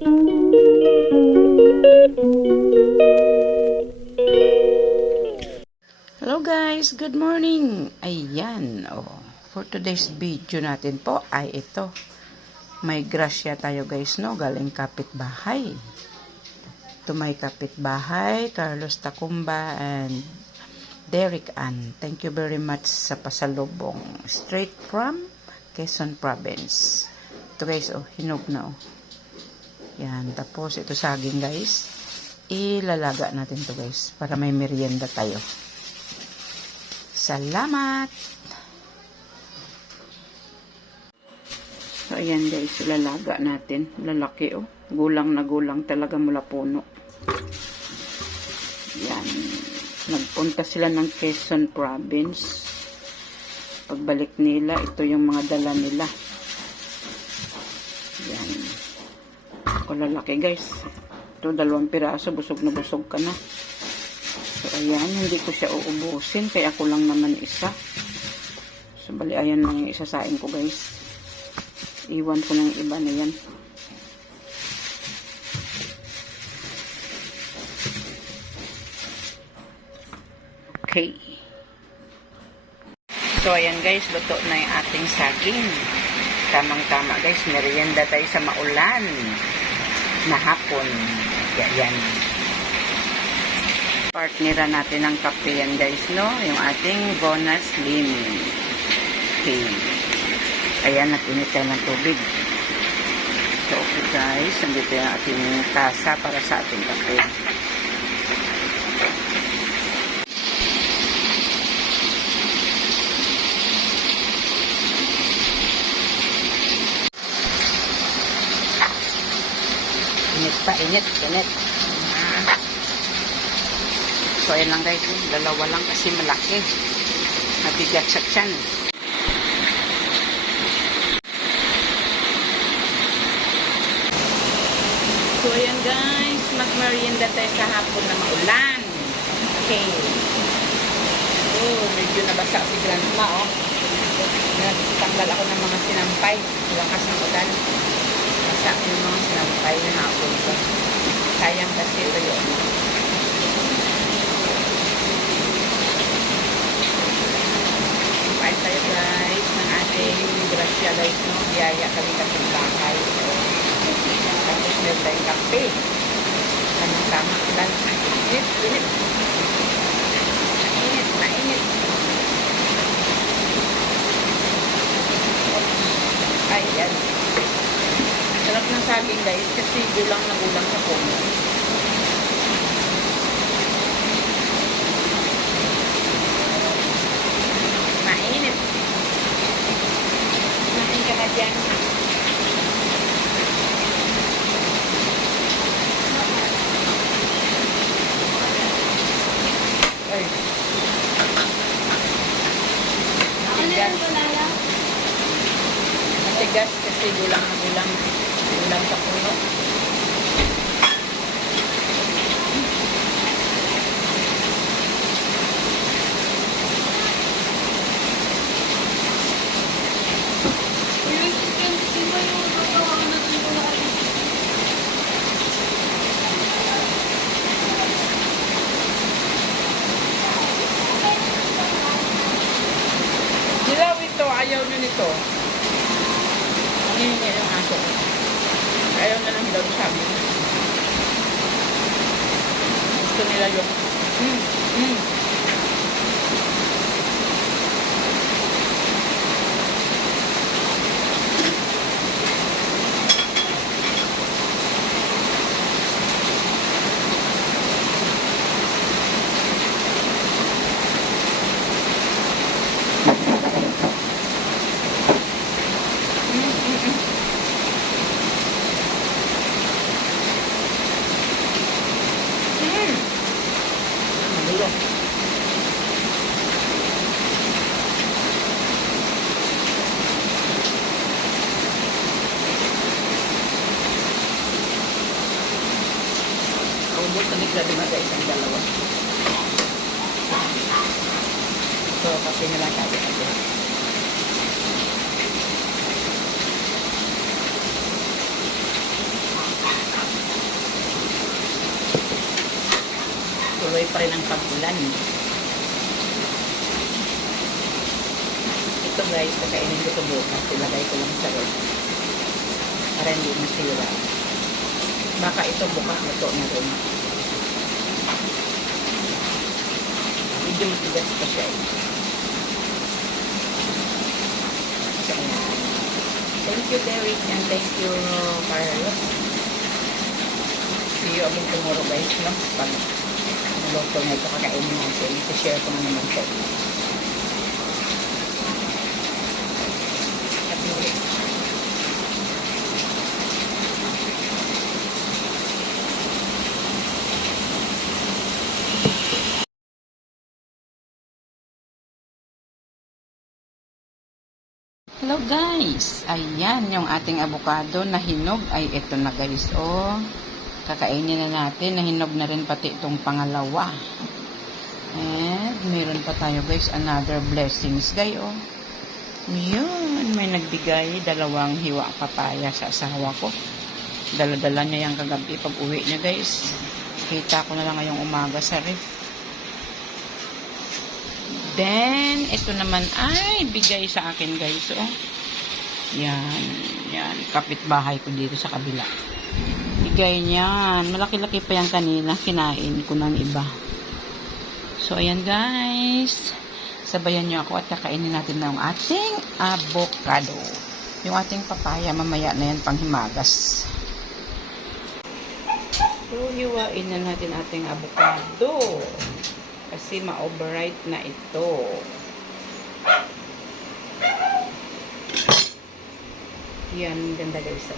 Hello guys, good morning. Ayan, for today's video natin po ay ito. May grasya tayo guys, no? Galing kapitbahay. Ito may kapitbahay, Carlos Tacumba and Derek Ann. Thank you very much sa pasalubong. Straight from Quezon Province. Ito guys, hinog na Yan, tapos ito saging guys. Ilalaga natin to guys para may merienda tayo. Salamat! So, ayan guys, ilalaga natin. Lalaki Gulang na gulang talaga mula puno. Yan. Nagpunta sila ng Quezon Province. Pagbalik nila, ito yung mga dala nila. Yan. Lalaki guys. Ito, 2 piraso. Busog na busog ka na. So, ayan, hindi ko siya uubusin, kaya ako lang naman isa. So, bali, ayan lang yung isasain ko, guys. Iwan ko ng iba na yan. Okay. So, ayan, guys, luto na yung ating saging. Tamang-tama, guys, merienda tayo sa maulan na hapon. Yan. Partnera natin ng kape yan guys, no? Yung ating Bona Slim. Okay. Ayan, natinit tayo ng tubig. So, okay guys, nandito yung ating tasa para sa ating kape. Init. So, ayan lang guys. 2 lang kasi malaki. Mabigat sa tiyan. So, ayan guys. Magmerienda tayo sa hapon na maulan. Okay. Medyo nabasa si grandma, Nagtanggal ako ng mga sinampay. Lakas ng ulan. Basa yung mga sinampay na hapon ko. Sayang kasi ito yun. Kain tayo guys ng ating grasya guys, no? Biyaya kami kasing bahay. Tapos meron tayong kape. Anong tama ulan? Init. Mainit. Ayan. Sarap ng saging guys kasi gulang na gulang sa puno. Mainit. Kumain ka na dyan. Ay. Matigas kasi gulang na gulang. Gulang sa puno. Dilaw ito, ayaw nyo nito. Nangihingi yung aso. Ayaw na lang daw sabi. Gusto nila yung ubos na nigla sa isang dalawa. So, kasi nila tayo kasi. tuloy pa rin ang pag-ulan. Ito guys, kakainin ko ito bukas. Ilagay ko lang sa rod. Para hindi masira. Baka ito bukas luto na rin. Medyo matigas pa siya eh. So, thank you Derek and thank you Carlos. See you again tomorrow guys, no? Pag naluto na ito, kakainin natin. I-share ko na naman sa inyo. Hello guys! Ayan, yung ating avocado na hinog ay ito na guys. Oh, kakainin na natin. Nahinog na rin pati itong pangalawa. And meron pa tayo guys, another blessings guys. Oh, yun, may nagbigay dalawang hiwa papaya sa asawa ko. Dala-dala niya yung kagabi pag uwi niya guys. Kita ko na lang ngayong umaga sa ref. Then, ito naman ay bigay sa akin guys. Oh. Yan. Yan. Kapitbahay ko dito sa kabila. Bigay niyan. Malaki-laki pa yan kanina. Kinain ko ng iba. So, ayan guys. Sabayan niyo ako at kakainin natin na yung ating avocado. Yung ating papaya, mamaya na yan panghimagas. So, hiwain na natin ating avocado. Kasi ma-overripe na ito. Yan, ganda guys.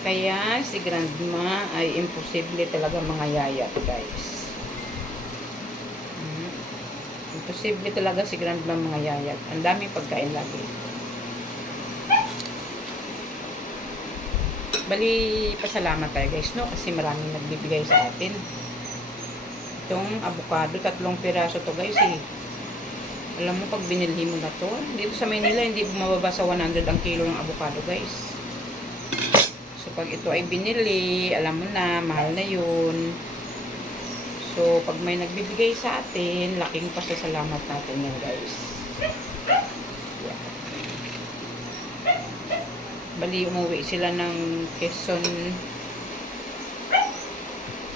Kaya si grandma ay imposible talaga mangayayat guys. Imposible talaga si grandma mangayayat. Ang daming pagkain lagi. Bali, pasalamat tayo guys, no? Kasi maraming nagbibigay sa atin. Itong avocado, 3 piraso to guys eh. Alam mo, pag binili mo na to, dito sa Manila, hindi bumababa sa 100 ang kilo ng avocado guys. So, pag ito ay binili, alam mo na, mahal na yun. So, pag may nagbibigay sa atin, laking pasasalamat natin yan, guys. Yeah. Bali, umuwi sila ng Quezon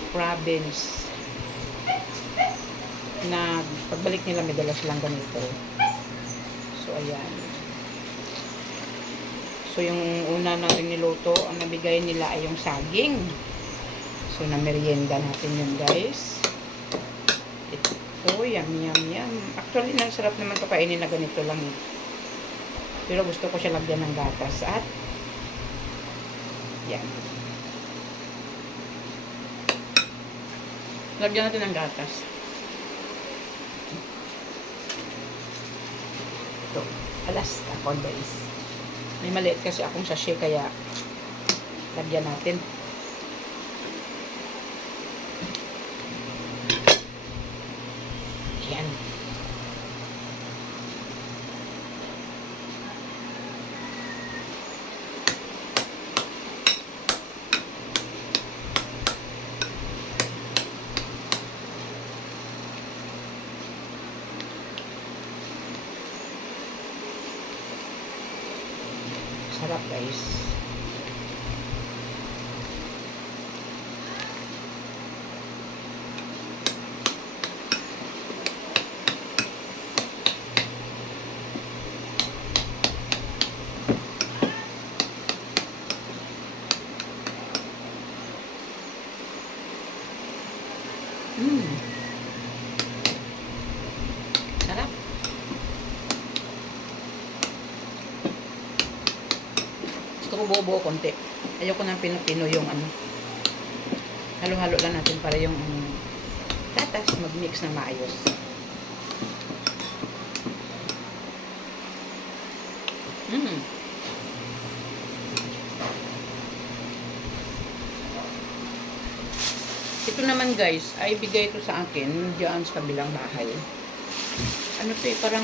province. Na, pagbalik nila, may dala silang ganito. So, ayan. So, yung una natin niluto, ang nabigay nila ay yung saging. So, na-merienda natin yun, guys. Ito, yum, yum, yum. Actually, nasarap naman ito kainin na ganito lang. Pero gusto ko siya lagyan ng gatas. At, yan. Lagyan natin ng gatas. Ito, Alaska Condays. May maliit kasi akong sachet kaya lagyan natin. Yan. Sarap guys. Sarap. Gusto ko buo-buo konti. Ayoko ng pino-pino yung ano. Halo-halo lang natin para yung gatas mag-mix na maayos. Ito naman guys, ay bigay ito sa akin diyan sa kabilang bahay. Ano to eh, parang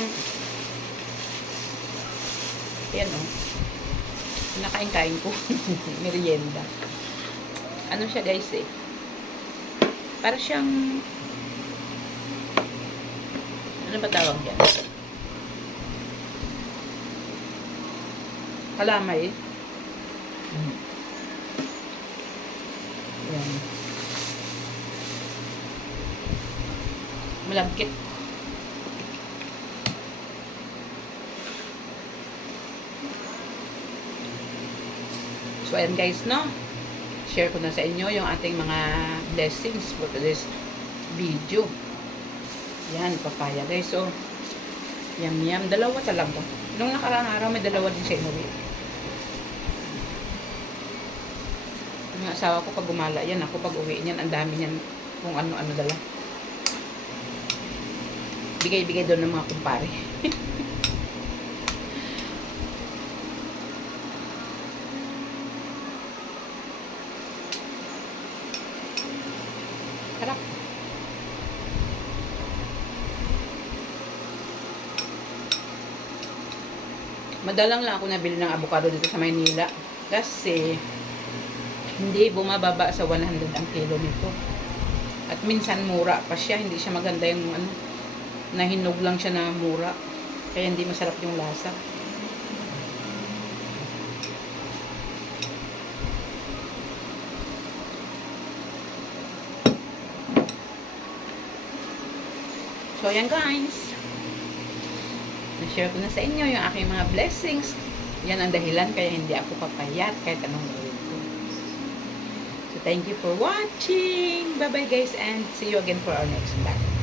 yan oh. Nakain-kain ko. Merienda. Ano siya guys eh. Para siyang ano ba tawag yan? Kalamay. Yan. Malagkit. So, ayan guys, no? Share ko na sa inyo yung ating mga blessings for today's video. Yan, papaya guys. So, yum. Dalawa talaga. Nung nakaraang araw, may dalawa din siya inuwi. Yung asawa ko pag gumala, yan ako pag uwi niyan, ang dami niyan kung ano-ano dala. Bigay-bigay doon ng mga kumpare. Harap. Madalang lang ako nabili ng avocado dito sa Maynila kasi hindi bumababa sa 100 ang kilo nito. At minsan mura pa siya, hindi siya maganda yung ano, nahinog lang siya na mura. Kaya hindi masarap yung lasa. So ayan guys, na-share ko na sa inyo yung aking mga blessings. Yan ang dahilan kaya hindi ako papayat kahit anong gawin ko. So thank you for watching. Bye bye guys, and see you again for our next vlog.